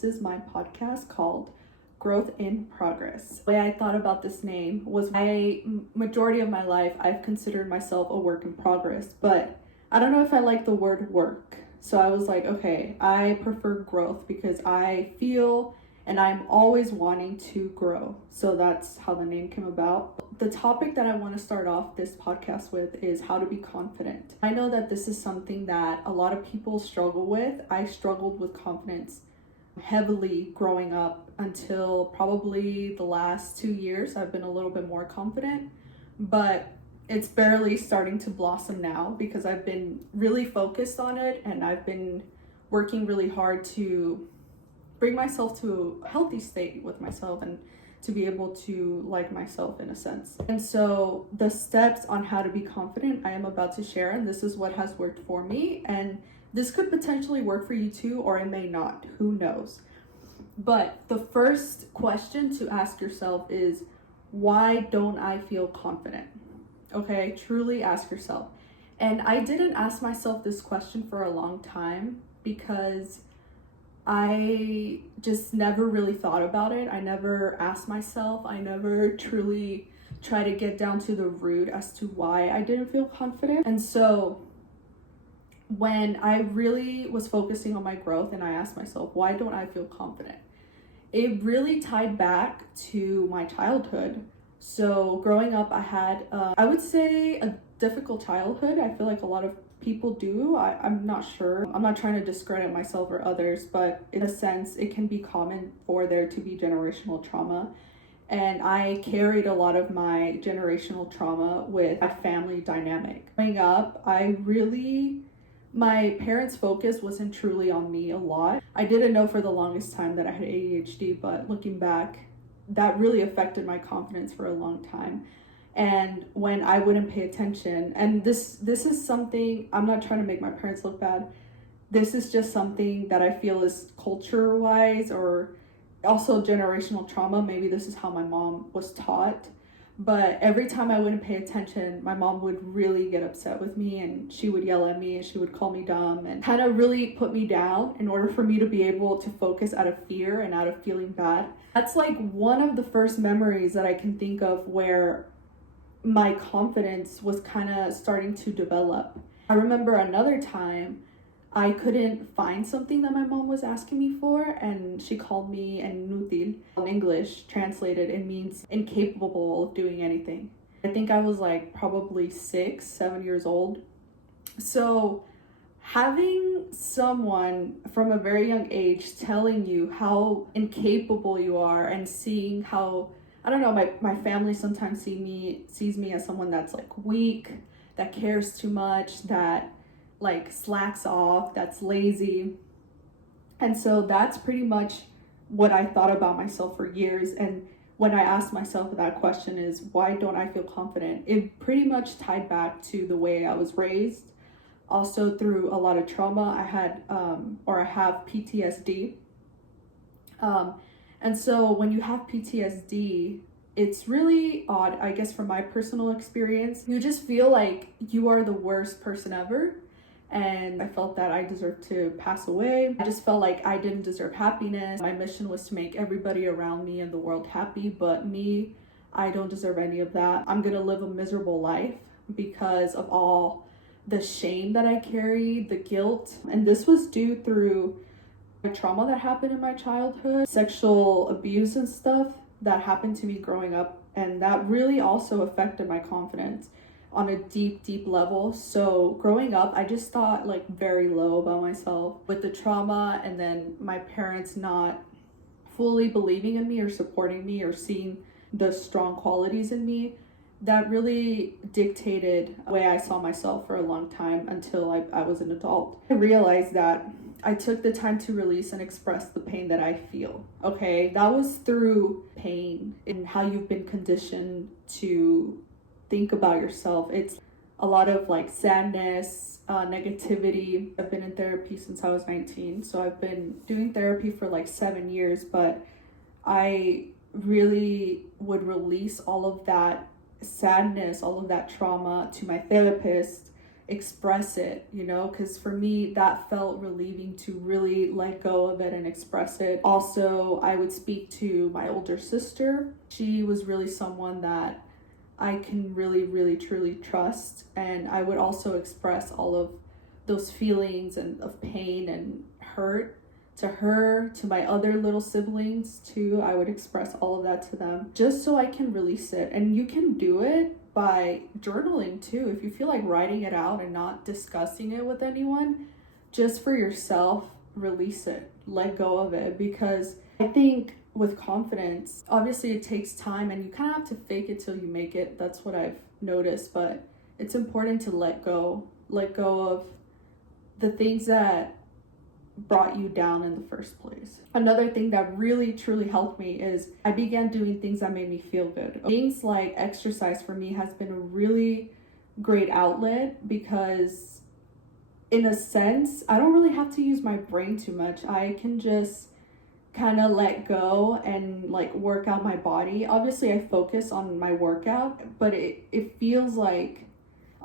this is my podcast called Growth in Progress. The way I thought about this name was majority of my life, I've considered myself a work in progress, but I don't know if I like the word work. So I was like, okay, I prefer growth because I feel and I'm always wanting to grow. So that's how the name came about. The topic that I want to start off this podcast with is how to be confident. I know that this is something that a lot of people struggle with. I struggled with confidence heavily growing up until probably the last 2 years. I've been a little bit more confident, but it's barely starting to blossom now because I've been really focused on it and I've been working really hard to bring myself to a healthy state with myself and to be able to like myself in a sense. And so the steps on how to be confident I am about to share, and this is what has worked for me, and this could potentially work for you too, or it may not, who knows. But the first question to ask yourself is, why don't I feel confident? Okay, truly ask yourself. And I didn't ask myself this question for a long time because I just never really thought about it. I never asked myself. I never truly tried to get down to the root as to why I didn't feel confident. And so when I really was focusing on my growth and I asked myself, why don't I feel confident? It really tied back to my childhood. So growing up, I had, I would say, a difficult childhood. I feel like a lot of people do. I'm not sure. I'm not trying to discredit myself or others, but in a sense, it can be common for there to be generational trauma. And I carried a lot of my generational trauma with my family dynamic. Growing up, my parents' focus wasn't truly on me a lot. I didn't know for the longest time that I had ADHD, but looking back, that really affected my confidence for a long time. And when I wouldn't pay attention, and this is something, I'm not trying to make my parents look bad. This is just something that I feel is culture-wise or also generational trauma. Maybe this is how my mom was taught. But every time I wouldn't pay attention, my mom would really get upset with me and she would yell at me and she would call me dumb and kind of really put me down in order for me to be able to focus out of fear and out of feeling bad. That's like one of the first memories that I can think of where my confidence was kind of starting to develop. I remember another time I couldn't find something that my mom was asking me for, and she called me inútil. In English, translated, it means incapable of doing anything. I think I was like probably 6, 7 years old. So having someone from a very young age telling you how incapable you are and seeing how, I don't know, my family sometimes sees me as someone that's like weak, that cares too much, that like slacks off, that's lazy. And so that's pretty much what I thought about myself for years. And when I asked myself that question is, why don't I feel confident? It pretty much tied back to the way I was raised. Also through a lot of trauma, I have PTSD. And so when you have PTSD, it's really odd, I guess, from my personal experience. You just feel like you are the worst person ever. And I felt that I deserved to pass away. I just felt like I didn't deserve happiness. My mission was to make everybody around me and the world happy, but me, I don't deserve any of that. I'm gonna live a miserable life because of all the shame that I carried, the guilt. And this was due through the trauma that happened in my childhood, sexual abuse and stuff that happened to me growing up. And that really also affected my confidence on a deep level. So growing up, I just thought like very low about myself with the trauma, and then my parents not fully believing in me or supporting me or seeing the strong qualities in me. That really dictated the way I saw myself for a long time until I was an adult. I realized that I took the time to release and express the pain that I feel. Okay, that was through pain and how you've been conditioned to think about yourself. It's a lot of like sadness, negativity. I've been in therapy since I was 19, so I've been doing therapy for like 7 years, but I really would release all of that sadness, all of that trauma to my therapist, express it, because for me that felt relieving to really let go of it and express it. Also, I would speak to my older sister. She was really someone that I can really, really, truly trust, and I would also express all of those feelings and of pain and hurt to her, to my other little siblings too. I would express all of that to them just so I can release it. And you can do it by journaling too. If you feel like writing it out and not discussing it with anyone, just for yourself, release it, let go of it. Because I think with confidence, obviously it takes time and you kind of have to fake it till you make it. That's what I've noticed, but it's important to let go of the things that brought you down in the first place. Another thing that really truly helped me is I began doing things that made me feel good. Things like exercise for me has been a really great outlet, because in a sense I don't really have to use my brain too much. I can just kind of let go and like work out my body. Obviously I focus on my workout, but it feels like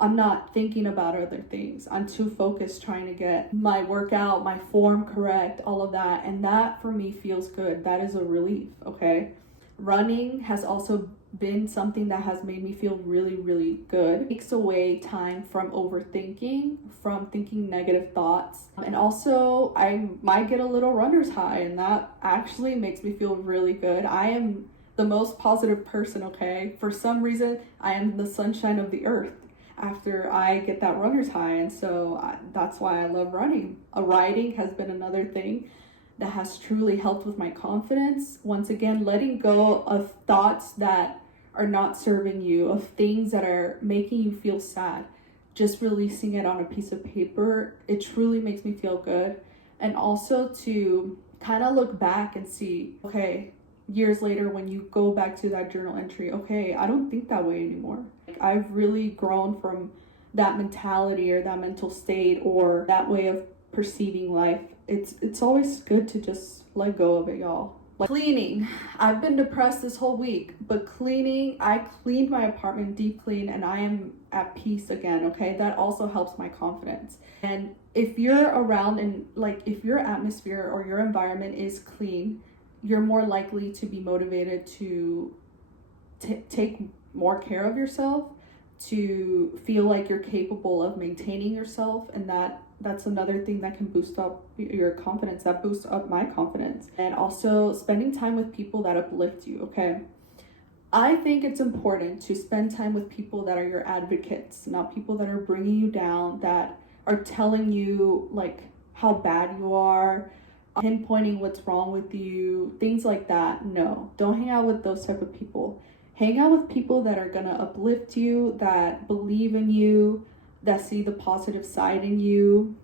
I'm not thinking about other things. I'm too focused trying to get my workout, my form correct, all of that. And that for me feels good. That is a relief, okay? Running has also been something that has made me feel really, really good. It takes away time from overthinking, from thinking negative thoughts. And also I might get a little runner's high, and that actually makes me feel really good. I am the most positive person, okay? For some reason, I am the sunshine of the earth after I get that runner's high, and so that's why I love running. Riding has been another thing that has truly helped with my confidence. Once again, letting go of thoughts that are not serving you, of things that are making you feel sad, just releasing it on a piece of paper, it truly makes me feel good. And also to kind of look back and see, okay, years later when you go back to that journal entry, okay, I don't think that way anymore. I've really grown from that mentality or that mental state or that way of perceiving life. It's always good to just let go of it, y'all. Like cleaning. I've been depressed this whole week, but cleaning, I cleaned my apartment, deep clean, and I am at peace again, okay? That also helps my confidence. And if you're around and like if your atmosphere or your environment is clean, you're more likely to be motivated to take more care of yourself, to feel like you're capable of maintaining yourself, and that's another thing that can boost up your confidence, that boosts up my confidence. And also spending time with people that uplift you, okay? I think it's important to spend time with people that are your advocates, not people that are bringing you down, that are telling you like how bad you are, pinpointing what's wrong with you, things like that. No, don't hang out with those type of people. Hang out with people that are gonna uplift you, that believe in you, that see the positive side in you.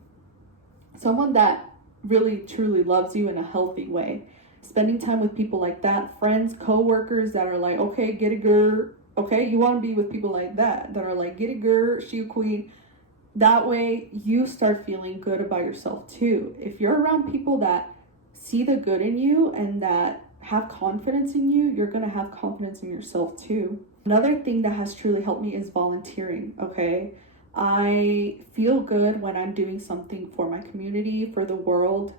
Someone that really truly loves you in a healthy way. Spending time with people like that, friends, co-workers that are like, okay, get a girl. Okay, you want to be with people like that are like, get a girl, she a queen. That way you start feeling good about yourself too. If you're around people that see the good in you and that have confidence in you, you're gonna have confidence in yourself too. Another thing that has truly helped me is volunteering, okay? I feel good when I'm doing something for my community, for the world,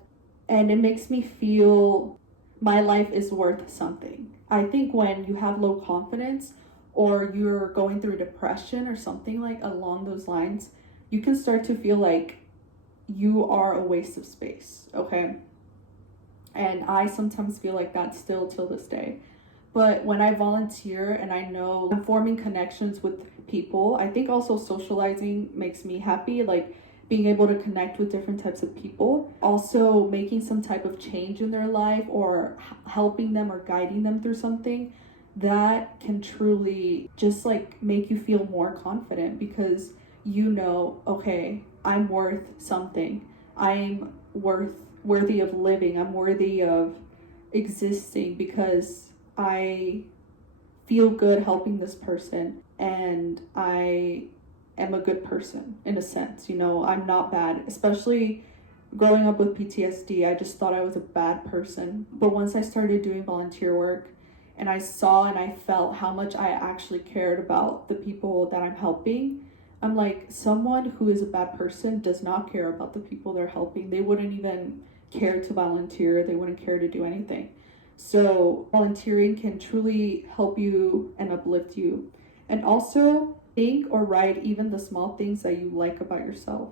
and it makes me feel my life is worth something. I think when you have low confidence or you're going through depression or something like along those lines, you can start to feel like you are a waste of space, okay? And I sometimes feel like that still till this day. But when I volunteer and I know I'm forming connections with people, I think also socializing makes me happy, like being able to connect with different types of people. Also making some type of change in their life or helping them or guiding them through something, that can truly just like make you feel more confident, because you know, okay, I'm worth something. I'm worthy of living. I'm worthy of existing because I feel good helping this person and I am a good person in a sense. You know, I'm not bad, especially growing up with PTSD. I just thought I was a bad person. But once I started doing volunteer work and I saw and I felt how much I actually cared about the people that I'm helping, I'm like, someone who is a bad person does not care about the people they're helping. They wouldn't even care to volunteer, they wouldn't care to do anything. So volunteering can truly help you and uplift you. And also think or write even the small things that you like about yourself.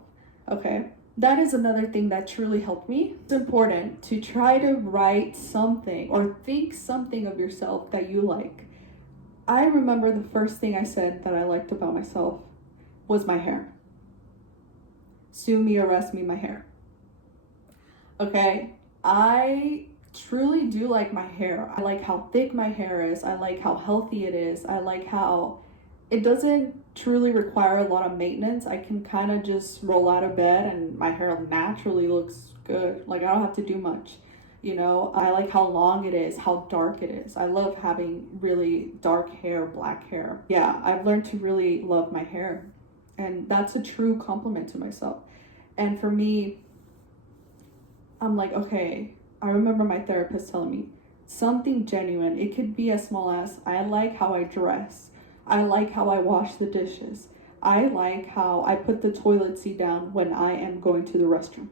Okay, that is another thing that truly helped me. It's important to try to write something or think something of yourself that you like. I remember the first thing I said that I liked about myself was my hair. Sue me, arrest me, my hair. Okay, I truly do like my hair. I like how thick my hair is. I like how healthy it is. I like how it doesn't truly require a lot of maintenance. I can kind of just roll out of bed and my hair naturally looks good. Like, I don't have to do much. You know, I like how long it is, how dark it is. I love having really dark hair, black hair. Yeah, I've learned to really love my hair. And that's a true compliment to myself. And for me, I'm like, okay, I remember my therapist telling me something genuine. It could be as small as, I like how I dress. I like how I wash the dishes. I like how I put the toilet seat down when I am going to the restroom.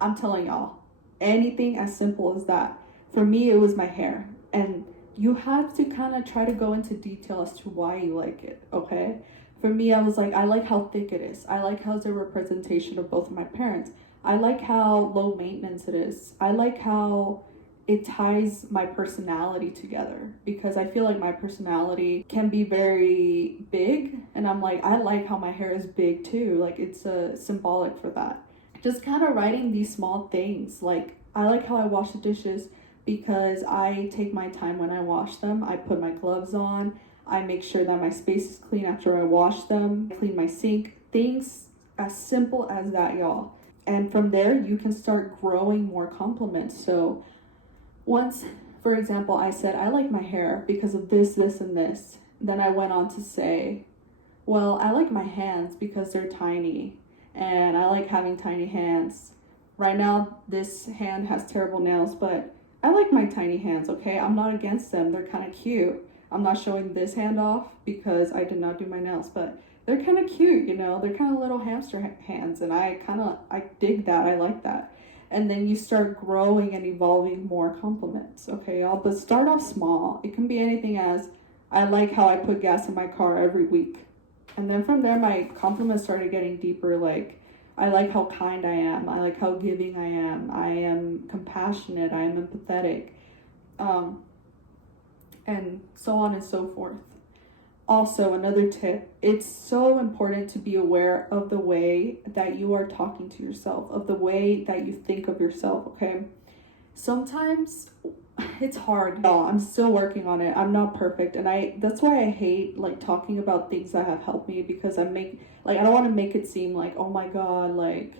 I'm telling y'all, anything as simple as that. For me, it was my hair. And you have to kind of try to go into detail as to why you like it, okay? For me, I was like, I like how thick it is. I like how it's a representation of both of my parents. I like how low maintenance it is. I like how it ties my personality together, because I feel like my personality can be very big, and I'm like, I like how my hair is big too. Like, it's symbolic for that. Just kind of writing these small things. Like, I like how I wash the dishes because I take my time when I wash them. I put my gloves on. I make sure that my space is clean after I wash them. I clean my sink. Things as simple as that, y'all. And from there, you can start growing more compliments. So once, for example, I said, I like my hair because of this, this, and this. Then I went on to say, well, I like my hands because they're tiny. And I like having tiny hands. Right now, this hand has terrible nails, but I like my tiny hands, okay? I'm not against them. They're kind of cute. I'm not showing this hand off because I did not do my nails, but they're kind of cute, you know? They're kind of little hamster hands, and I dig that. I like that. And then you start growing and evolving more compliments, okay, y'all? But start off small. It can be anything as, I like how I put gas in my car every week. And then from there, my compliments started getting deeper, like, I like how kind I am. I like how giving I am. I am compassionate. I am empathetic. And so on and so forth. Also, another tip, it's so important to be aware of the way that you are talking to yourself, of the way that you think of yourself, okay? Sometimes it's hard, y'all. I'm still working on it. I'm not perfect. And that's why I hate like talking about things that have helped me, because I don't want to make it seem like, oh my God, like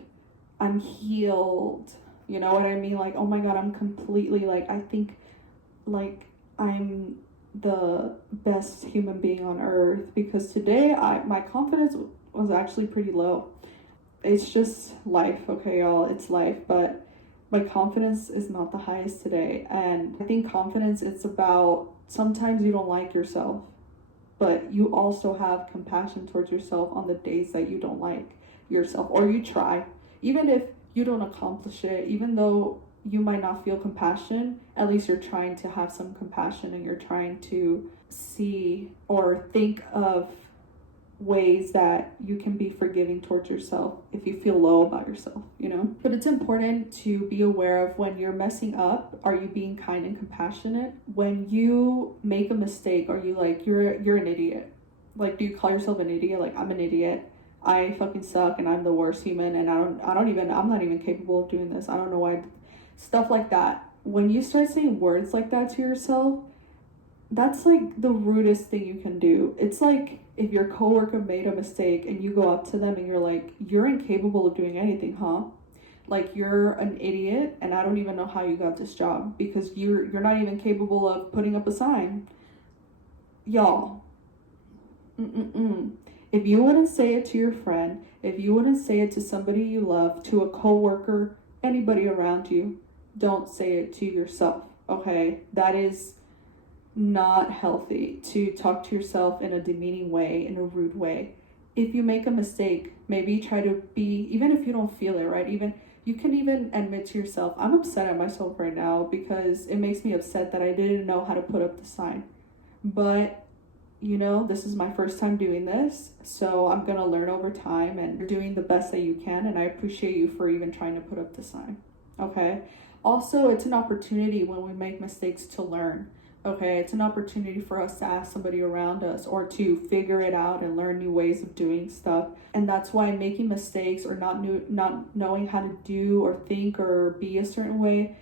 I'm healed. You know what I mean? Like, oh my God, I'm completely like, I think like I'm the best human being on earth, because today my confidence was actually pretty low. It's just life, okay, y'all, it's life. But my confidence is not the highest today. And I think confidence, it's about, sometimes you don't like yourself, but you also have compassion towards yourself on the days that you don't like yourself, or you try, even if you don't accomplish it, even though you might not feel compassion, at least you're trying to have some compassion, and you're trying to see or think of ways that you can be forgiving towards yourself if you feel low about yourself, you know? But it's important to be aware of when you're messing up, are you being kind and compassionate? When you make a mistake, are you like, you're an idiot? Like, do you call yourself an idiot? Like, I'm an idiot. I fucking suck and I'm the worst human, and I'm not even capable of doing this. I don't know why. Stuff like that. When you start saying words like that to yourself, that's like the rudest thing you can do. It's like if your coworker made a mistake and you go up to them and you're like, you're incapable of doing anything, huh? Like, you're an idiot and I don't even know how you got this job because you're not even capable of putting up a sign. Y'all, if you wouldn't say it to your friend, if you wouldn't say it to somebody you love, to a coworker, anybody around you, don't say it to yourself, okay? That is not healthy, to talk to yourself in a demeaning way, in a rude way. if you make a mistake, maybe try to be, even if you don't feel it, right? Even you can even admit to yourself, I'm upset at myself right now because it makes me upset that I didn't know how to put up the sign. But this is my first time doing this, so I'm gonna learn over time, and you're doing the best that you can, and I appreciate you for even trying to put up the sign. Okay. Also, it's an opportunity when we make mistakes to learn. Okay, it's an opportunity for us to ask somebody around us or to figure it out and learn new ways of doing stuff. And that's why making mistakes or not knowing how to do or think or be a certain way,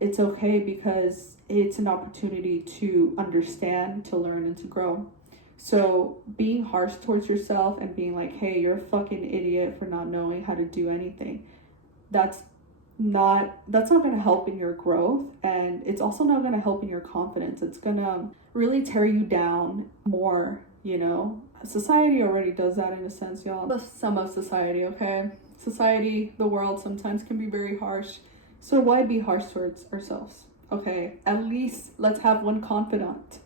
it's okay, because it's an opportunity to understand, to learn, and to grow. So being harsh towards yourself and being like, hey, you're a fucking idiot for not knowing how to do anything, that's not going to help in your growth, and it's also not going to help in your confidence. It's going to really tear you down more. Society already does that in a sense, y'all. Some of society, okay? Society, the world sometimes can be very harsh. So why be harsh towards ourselves? Okay, at least let's have one confidant,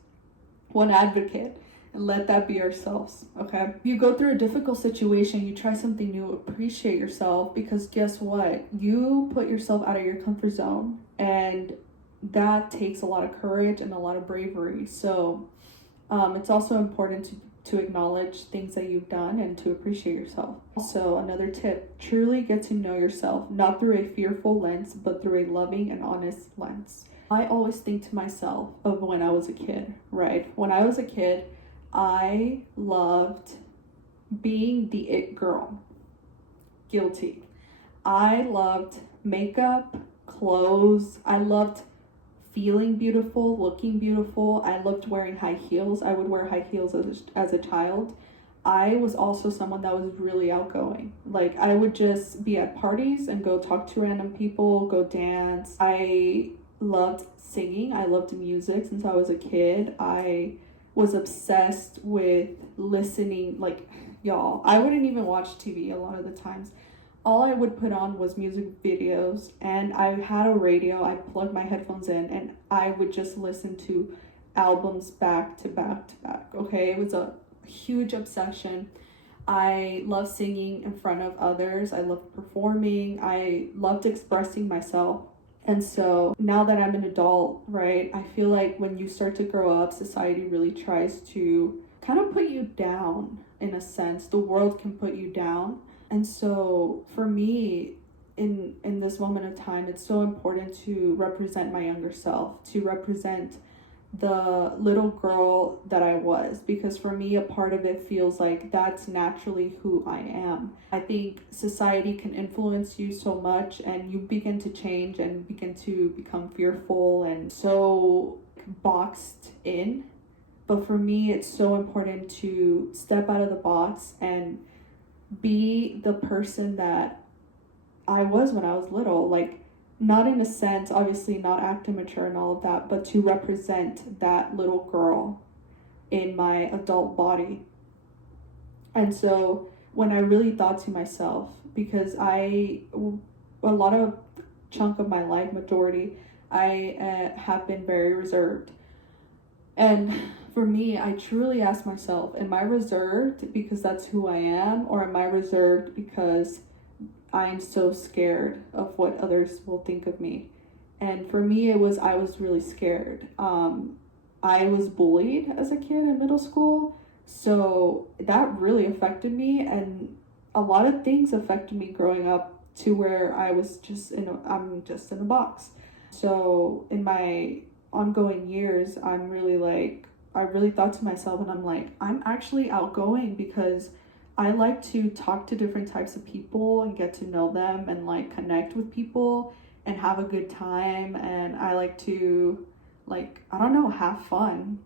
one advocate, and let that be ourselves. Okay, if you go through a difficult situation, you try something new, appreciate yourself, because guess what, you put yourself out of your comfort zone, and that takes a lot of courage and a lot of bravery. So it's also important to acknowledge things that you've done and to appreciate yourself. Also, another tip, truly get to know yourself, not through a fearful lens, but through a loving and honest lens. I always think to myself of when I was a kid, right? When I was a kid, I loved being the it girl. Guilty. I loved makeup, clothes. I loved feeling beautiful, looking beautiful. I loved wearing high heels. I would wear high heels as a child. I was also someone that was really outgoing. Like, I would just be at parties and go talk to random people, go dance. I loved singing. I loved music since I was a kid. I was obsessed with listening. Like, y'all, I wouldn't even watch TV a lot of the times. All I would put on was music videos, and I had a radio. I plugged my headphones in, and I would just listen to albums back to back to back. Okay, it was a huge obsession. I loved singing in front of others. I loved performing. I loved expressing myself. And so now that I'm an adult, right, I feel like when you start to grow up, society really tries to kind of put you down in a sense. The world can put you down. And so for me, in this moment of time, it's so important to represent my younger self, to represent the little girl that I was, because for me, a part of it feels like that's naturally who I am. I think society can influence you so much, and you begin to change and begin to become fearful and so boxed in. But for me, it's so important to step out of the box and be the person that I was when I was little. Like, not in a sense, obviously not act immature and all of that, but to represent that little girl in my adult body. And so when I really thought to myself, because a lot of chunk of my life, majority, I have been very reserved. And for me, I truly asked myself, am I reserved because that's who I am, or am I reserved because I'm so scared of what others will think of me? And for me, I was really scared. I was bullied as a kid in middle school, so that really affected me, and a lot of things affected me growing up to where I was I'm just in a box. So in my ongoing years, I really thought to myself, and I'm like, I'm actually outgoing because I like to talk to different types of people and get to know them and like connect with people and have a good time. And I like to, have fun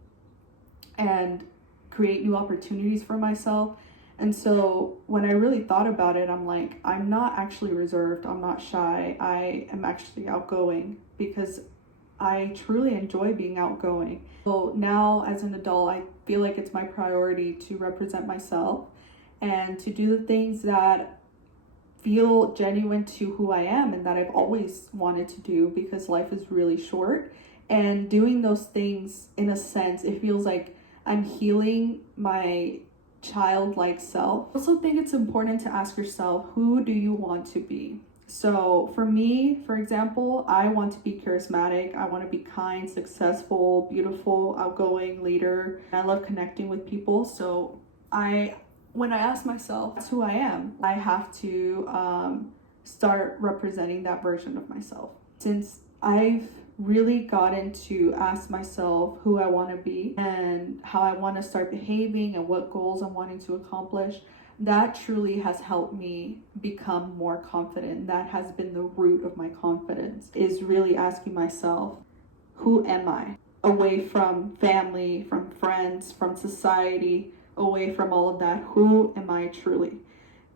and create new opportunities for myself. And so when I really thought about it, I'm like, I'm not actually reserved. I'm not shy. I am actually outgoing because I truly enjoy being outgoing. So now as an adult, I feel like it's my priority to represent myself and to do the things that feel genuine to who I am and that I've always wanted to do, because life is really short. And doing those things, in a sense, it feels like I'm healing my childlike self. I also think it's important to ask yourself, who do you want to be? So for me, for example, I want to be charismatic. I want to be kind, successful, beautiful, outgoing leader. I love connecting with people. So when I ask myself, that's who I am, I have to start representing that version of myself. Since I've really gotten to ask myself who I want to be and how I want to start behaving and what goals I'm wanting to accomplish, that truly has helped me become more confident. That has been the root of my confidence, is really asking myself, who am I? Away from family, from friends, from society, away from all of that. Who am I truly?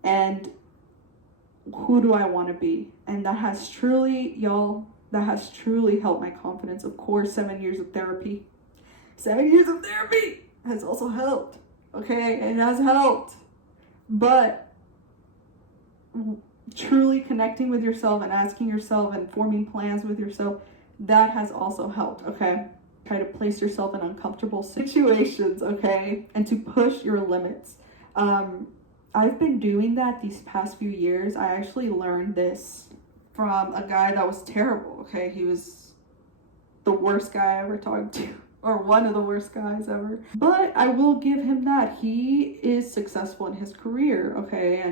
And who do I want to be? And that has truly, y'all, that has truly helped my confidence. Of course, 7 years of therapy. 7 years of therapy has also helped. Okay, it has helped. But truly connecting with yourself and asking yourself and forming plans with yourself, that has also helped, okay? Try to place yourself in uncomfortable situations, okay? And to push your limits. I've been doing that these past few years. I actually learned this from a guy that was terrible, okay? He was the worst guy I ever talked to, or one of the worst guys ever. But I will give him that. He is successful in his career, okay?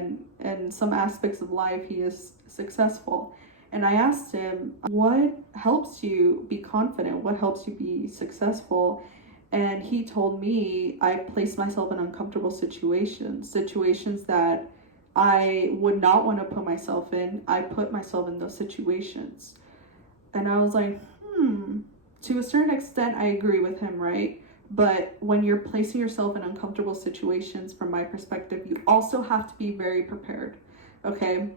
And some aspects of life, he is successful. And I asked him, what helps you be confident? What helps you be successful? And he told me, I placed myself in uncomfortable situations that I would not want to put myself in. I put myself in those situations. And I was like, to a certain extent, I agree with him, right? But when you're placing yourself in uncomfortable situations, from my perspective, you also have to be very prepared, okay?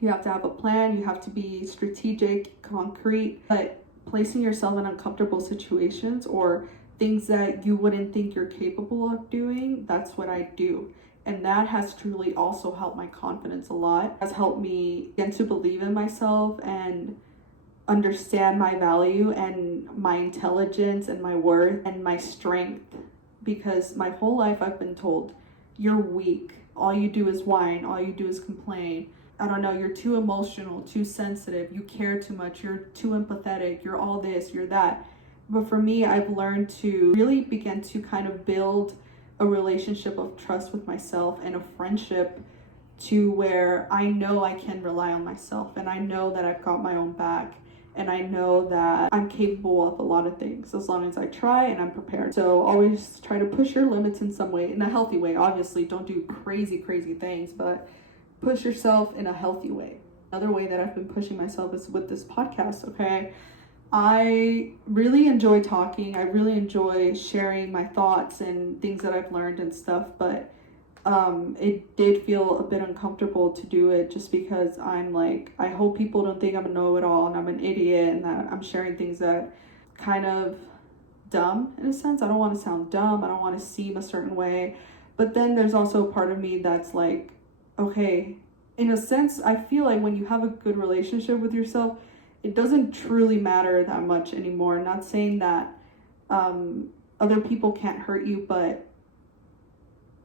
You have to have a plan, you have to be strategic, concrete, but placing yourself in uncomfortable situations or things that you wouldn't think you're capable of doing, that's what I do. And that has truly also helped my confidence a lot. It has helped me get to believe in myself and understand my value and my intelligence and my worth and my strength. Because my whole life I've been told, you're weak. All you do is whine. All you do is complain. I don't know, you're too emotional, too sensitive. You care too much. You're too empathetic. You're all this, you're that. But for me, I've learned to really begin to kind of build a relationship of trust with myself and a friendship to where I know I can rely on myself and I know that I've got my own back and I know that I'm capable of a lot of things as long as I try and I'm prepared. So always try to push your limits in some way, in a healthy way. Obviously, don't do crazy things, but push yourself in a healthy way. Another way that I've been pushing myself is with this podcast, okay? I really enjoy talking. I really enjoy sharing my thoughts and things that I've learned and stuff, but it did feel a bit uncomfortable to do it just because I'm like, I hope people don't think I'm a know-it-all and I'm an idiot and that I'm sharing things that kind of dumb in a sense. I don't want to sound dumb. I don't want to seem a certain way. But then there's also a part of me that's like, okay, in a sense, I feel like when you have a good relationship with yourself, it doesn't truly matter that much anymore. I'm not saying that other people can't hurt you, but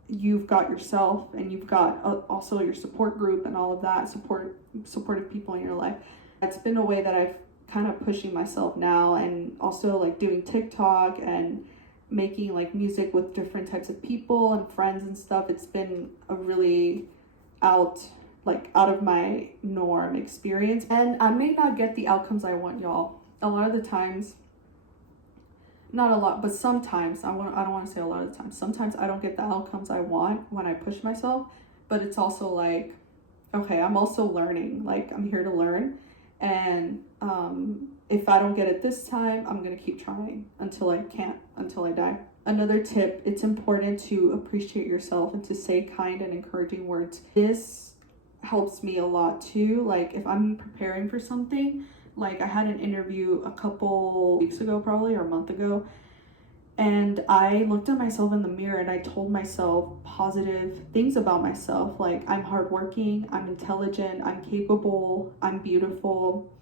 you've got yourself and you've got also your support group and all of that, supportive people in your life. It's been a way that I've kind of pushing myself now, and also like doing TikTok and making like music with different types of people and friends and stuff. It's been a really out of my norm experience, and I may not get the outcomes I want, y'all. A lot of the times, not a lot, but sometimes, I don't want to say a lot of the time, sometimes I don't get the outcomes I want when I push myself, but it's also like, okay, I'm also learning, like I'm here to learn, and if I don't get it this time, I'm gonna keep trying until I die. Another tip, it's important to appreciate yourself and to say kind and encouraging words. This helps me a lot too. Like if I'm preparing for something, like I had an interview a couple weeks ago probably, or a month ago, and I looked at myself in the mirror and I told myself positive things about myself, like I'm hardworking, I'm intelligent, I'm capable, I'm beautiful,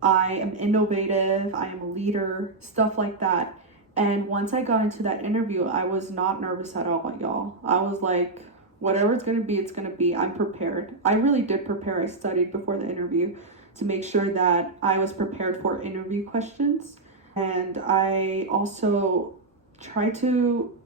I am innovative, I am a leader, stuff like that. And once I got into that interview, I was not nervous at all, y'all. I was like, whatever it's gonna be, it's gonna be. I'm prepared. I really did prepare. I studied before the interview to make sure that I was prepared for interview questions. And I also try to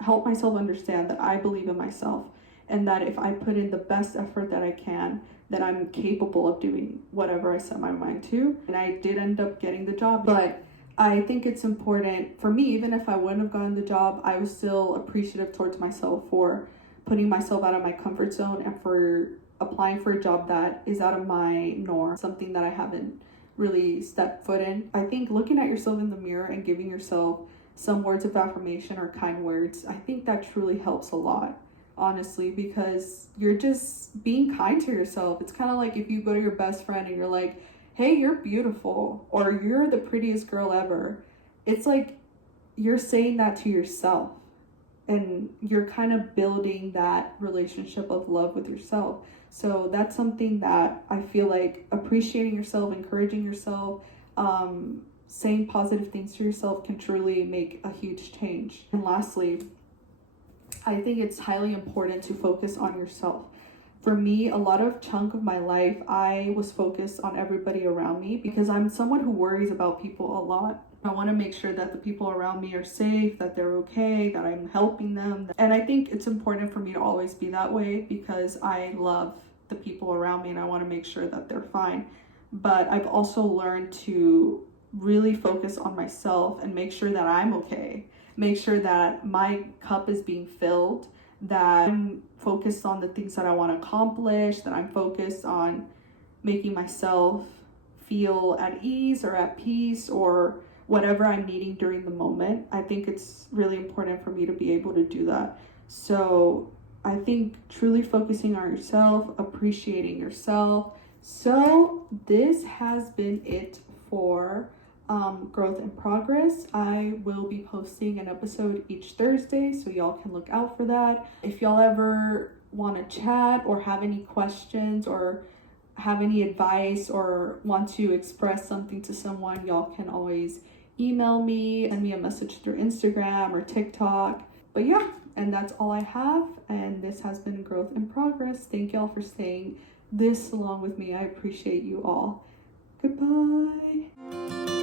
help myself understand that I believe in myself and that if I put in the best effort that I can, that I'm capable of doing whatever I set my mind to. And I did end up getting the job, but I think it's important for me, even if I wouldn't have gotten the job, I was still appreciative towards myself for putting myself out of my comfort zone and for applying for a job that is out of my norm, something that I haven't really stepped foot in. I think looking at yourself in the mirror and giving yourself some words of affirmation or kind words, I think that truly helps a lot, honestly, because you're just being kind to yourself. It's kind of like if you go to your best friend and you're like, hey, you're beautiful, or you're the prettiest girl ever. It's like you're saying that to yourself, and you're kind of building that relationship of love with yourself. So that's something that I feel like appreciating yourself, encouraging yourself, saying positive things to yourself can truly make a huge change. And lastly, I think it's highly important to focus on yourself. For me, a lot of chunk of my life, I was focused on everybody around me because I'm someone who worries about people a lot. I want to make sure that the people around me are safe, that they're okay, that I'm helping them. And I think it's important for me to always be that way because I love the people around me and I want to make sure that they're fine. But I've also learned to really focus on myself and make sure that I'm okay. Make sure that my cup is being filled, that I'm focused on the things that I want to accomplish, that I'm focused on making myself feel at ease or at peace or whatever I'm needing during the moment. I think it's really important for me to be able to do that. So I think truly focusing on yourself, appreciating yourself. So this has been it for Growth in Progress. I will be posting an episode each Thursday, so y'all can look out for that. If y'all ever want to chat or have any questions or have any advice or want to express something to someone, y'all can always email me, send me a message through Instagram or TikTok. But yeah, and that's all I have, and this has been Growth in Progress. Thank y'all for staying this long with me. I appreciate you all. Goodbye.